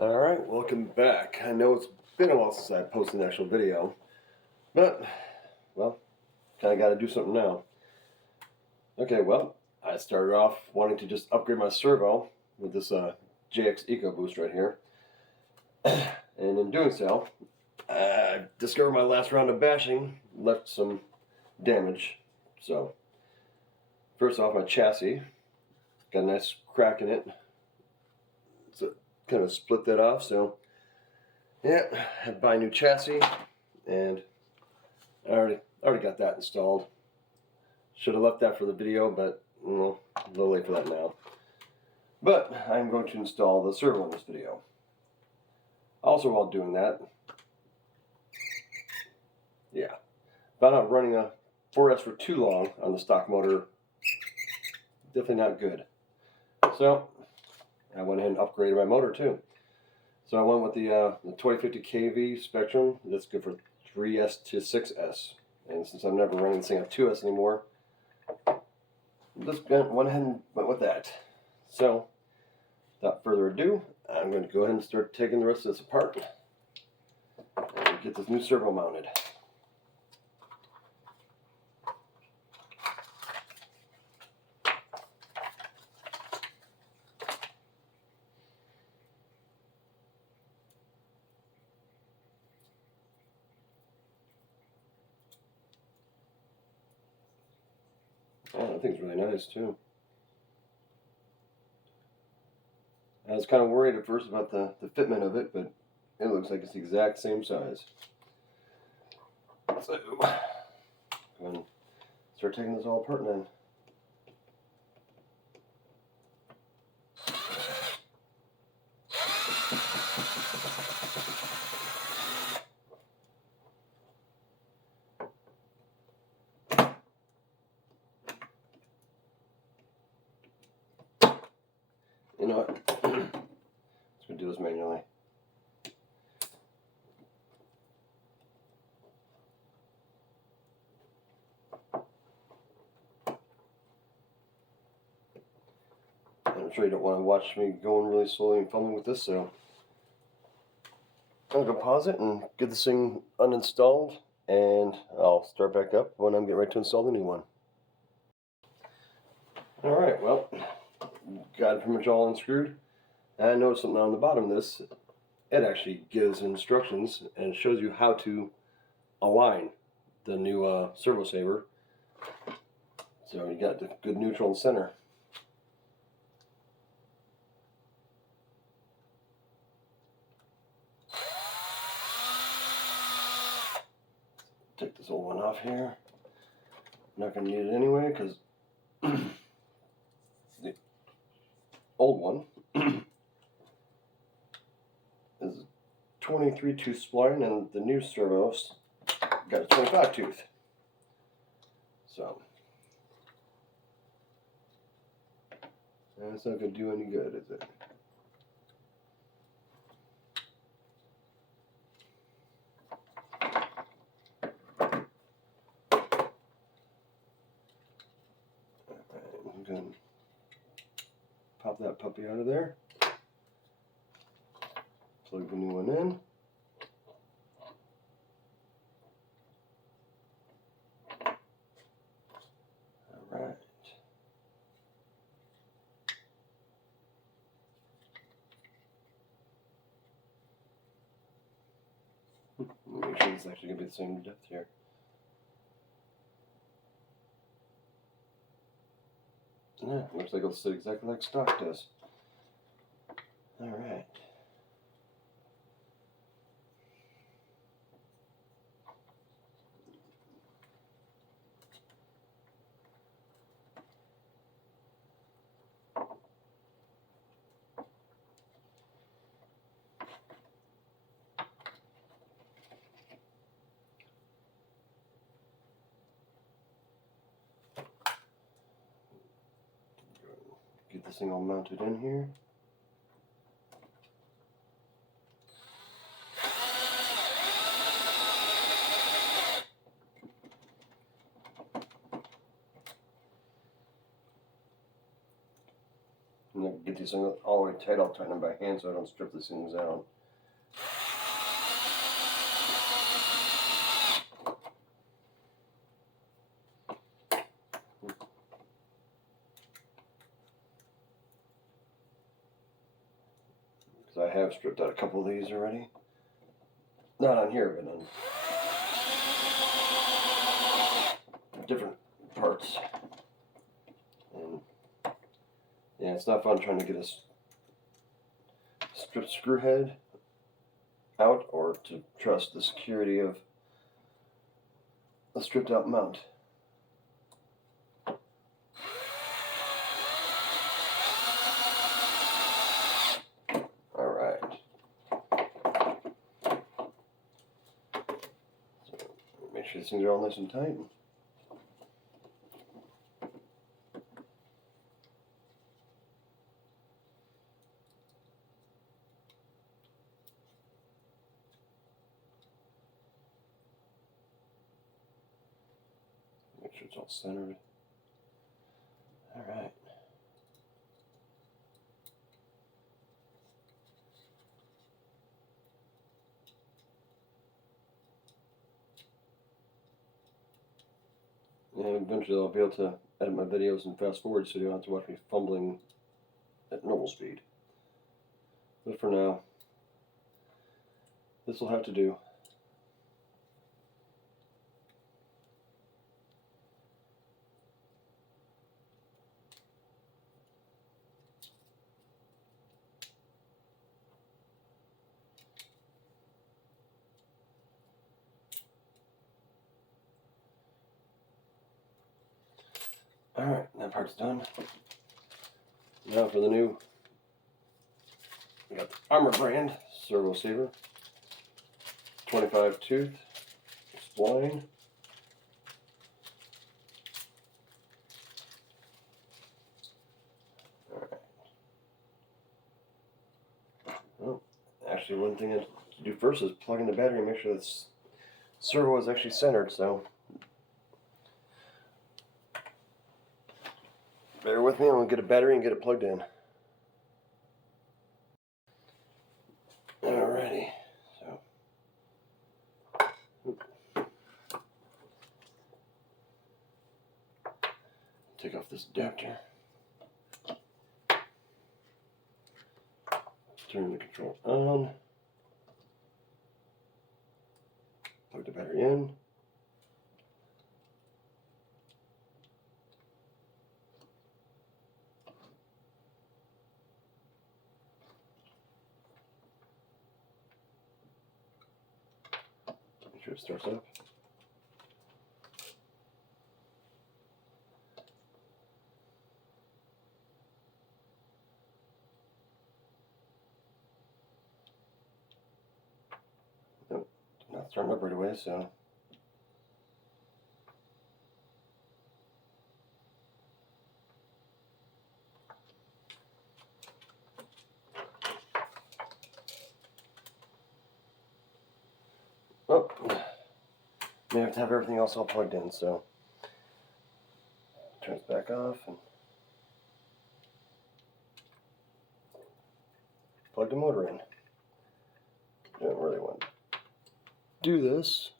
Alright, welcome back. I know it's been a while since I posted an actual video, but, well, kinda gotta do something now. Okay, well, I started off wanting to just upgrade my servo with this JX Ecoboost right here. And in doing so, I discovered my last round of bashing left some damage. So, first off, my chassis got a nice crack in it. So, kind of split that off, so yeah, I had to buy a new chassis, and I already got that installed. Should have left that for the video, but a little late for that now. But I'm going to install the servo in this video. Also, while doing that, found out running a 4S for too long on the stock motor, definitely not good. So I went ahead and upgraded my motor too. So I went with the 2050 kV Spektrum. That's good for 3S to 6S. And since I'm never running this thing at 2S anymore, I just went ahead and went with that. So, without further ado, I'm going to go ahead and start taking the rest of this apart and get this new servo mounted. Oh, that thing's really nice too. I was kind of worried at first about the fitment of it, but it looks like it's the exact same size. So, go ahead and start taking this all apart then. You know what? Let's go do this manually. I'm sure you don't want to watch me going really slowly and fumbling with this, so I'm going to pause it and get this thing uninstalled, and I'll start back up when I'm getting ready to install the new one. Alright, well, got it pretty much all unscrewed. And I noticed something on the bottom of this. It actually gives instructions and shows you how to align the new servo saver. So you got the good neutral and center. Take this old one off here. I'm not going to need it anyway because the old one is a 23 tooth spline, and the new servos got a 25 tooth. So that's not going to do any good, is it? I'm going to pop that puppy out of there. Plug the new one in. Alright. Make sure this is actually going to be the same depth here. Yeah, looks like it'll sit exactly like stock does. Alright. Get this thing all mounted in here. these things all the way tight, I'll tighten them by hand so I don't strip these things out. Because I have stripped out a couple of these already. Not on here, but on different parts. And yeah, it's not fun trying to get a stripped screw head out or to trust the security of a stripped out mount. Alright. So make sure these things are all nice and tight. Make sure it's all centered. Alright. And eventually I'll be able to edit my videos and fast forward so you don't have to watch me fumbling at normal speed. But for now, this will have to do. Alright, that part's done. Now for the new, we got the Arrma brand Servo saver, 25 tooth spline. Alright. Well, actually one thing to do first is plug in the battery and make sure this servo is actually centered, so bear with me, I'm going to get a battery and get it plugged in. Alrighty, so take off this adapter, turn the control on, plug the battery in. Make sure it starts up. Nope, not starting up right away, so oh, may have to have everything else all plugged in, so turns back off and plug the motor in. Don't really want to do this.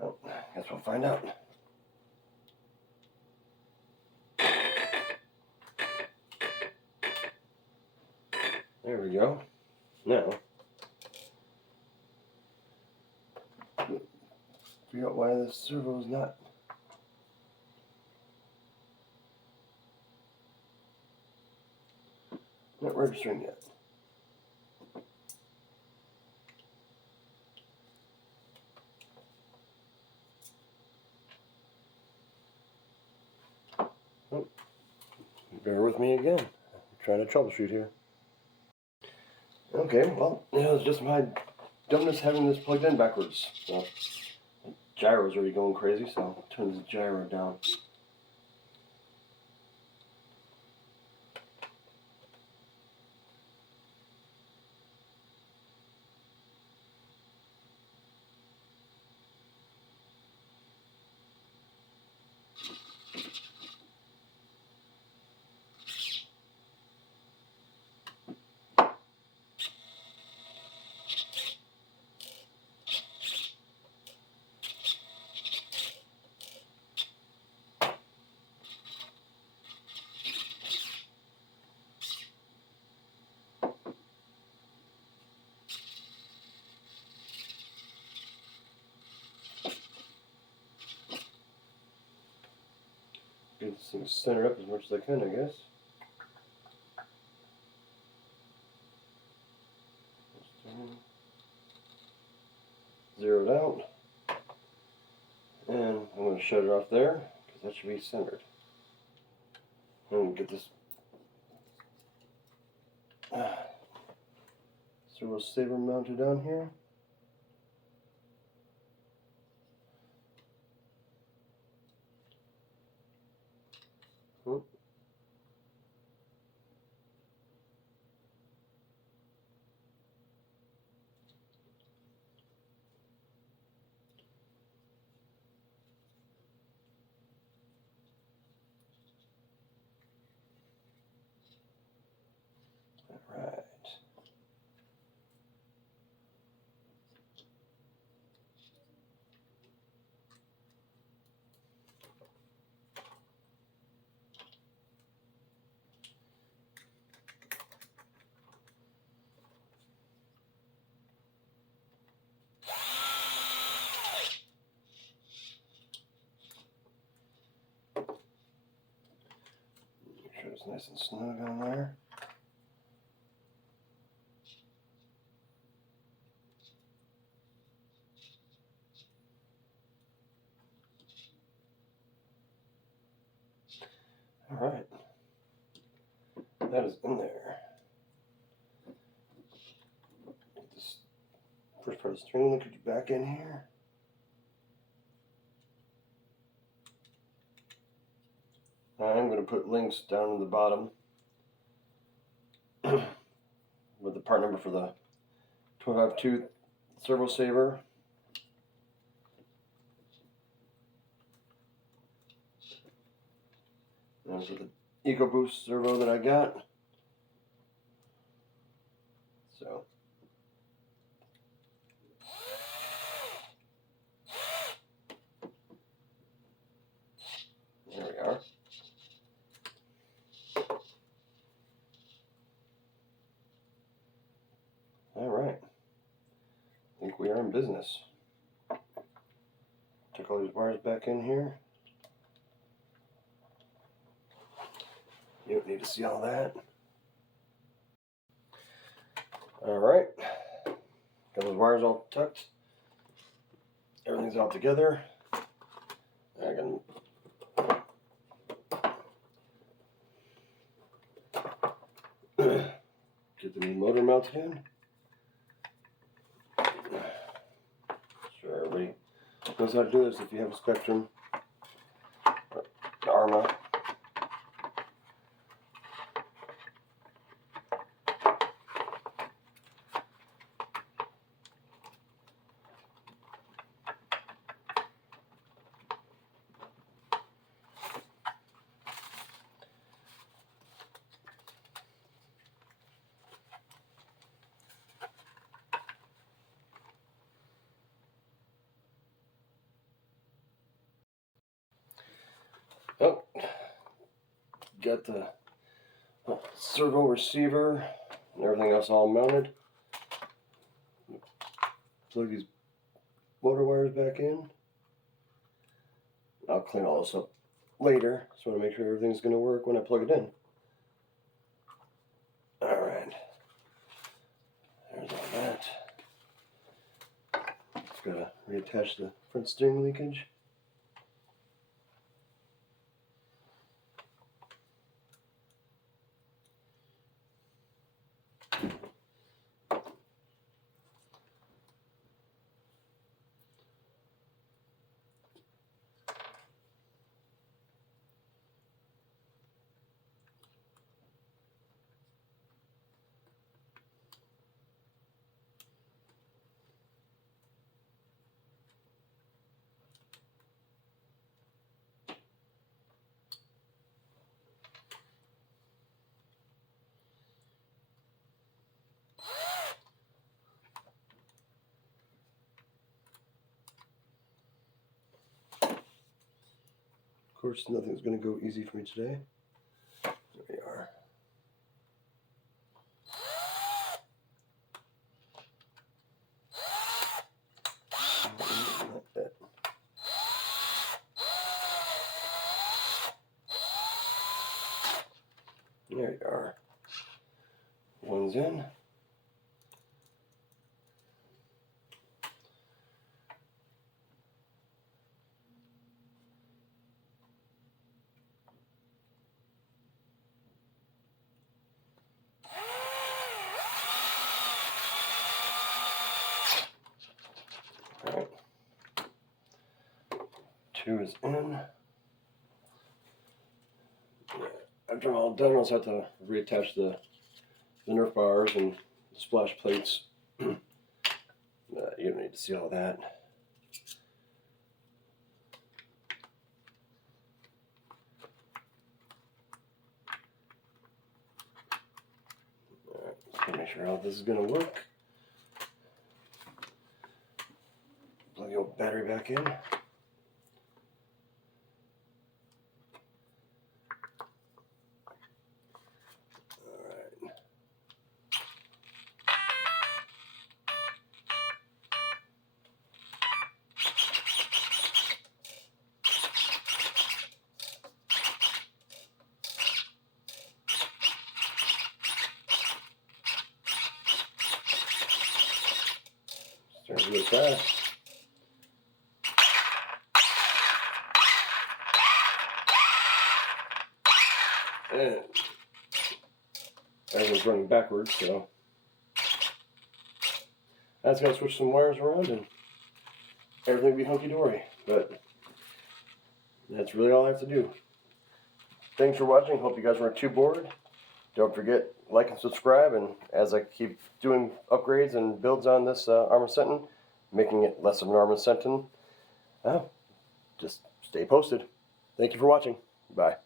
Oh, guess we'll find out. There we go. Now, figure out why this servo is not registering yet. Oh, bear with me again. I'm trying to troubleshoot here. Okay, well, it's just my dumbness having this plugged in backwards. So, the gyro's already going crazy, so I'll turn the gyro down. this thing center up as much as I can, I guess. Zeroed out. And I'm going to shut it off there because that should be centered. And get this servo saver mounted on here. Whoop. Alright. Make sure it's nice and snug on there. Alright. That is in there. Get this first part of the string linkage back in here. I'm going to put links down in the bottom with the part number for the 25-tooth servo saver. And for the Ecoboost servo that I got. So there we are. Alright. I think we are in business. Took all these wires back in here. You don't need to see all that. Alright. Got those wires all tucked. Everything's all together. I can get the new motor mounted in. Sure, everybody knows how to do this if you have a Spektrum or Arrma. Oh, got the servo receiver and everything else all mounted. Plug these motor wires back in. I'll clean all this up later, so I want to make sure everything's going to work when I plug it in. Alright, there's all that. Just got to reattach the front steering linkage. Of course, nothing's going to go easy for me today. There we are. Like that. One's in. Alright. 2 is in. After I'm all done, I'll have to reattach the Nerf bars and the splash plates. You don't need to see all that. Alright, just gonna make sure all this is gonna work. Plug the old battery back in. Starting to go fast. And everything's running backwards, so I just gotta switch some wires around and everything will be hunky-dory. But that's really all I have to do. Thanks for watching. Hope you guys weren't too bored. Don't forget, like and subscribe, and as I keep doing upgrades and builds on this Arrma Senton, making it less of an Arrma Senton, just stay posted. Thank you for watching. Bye.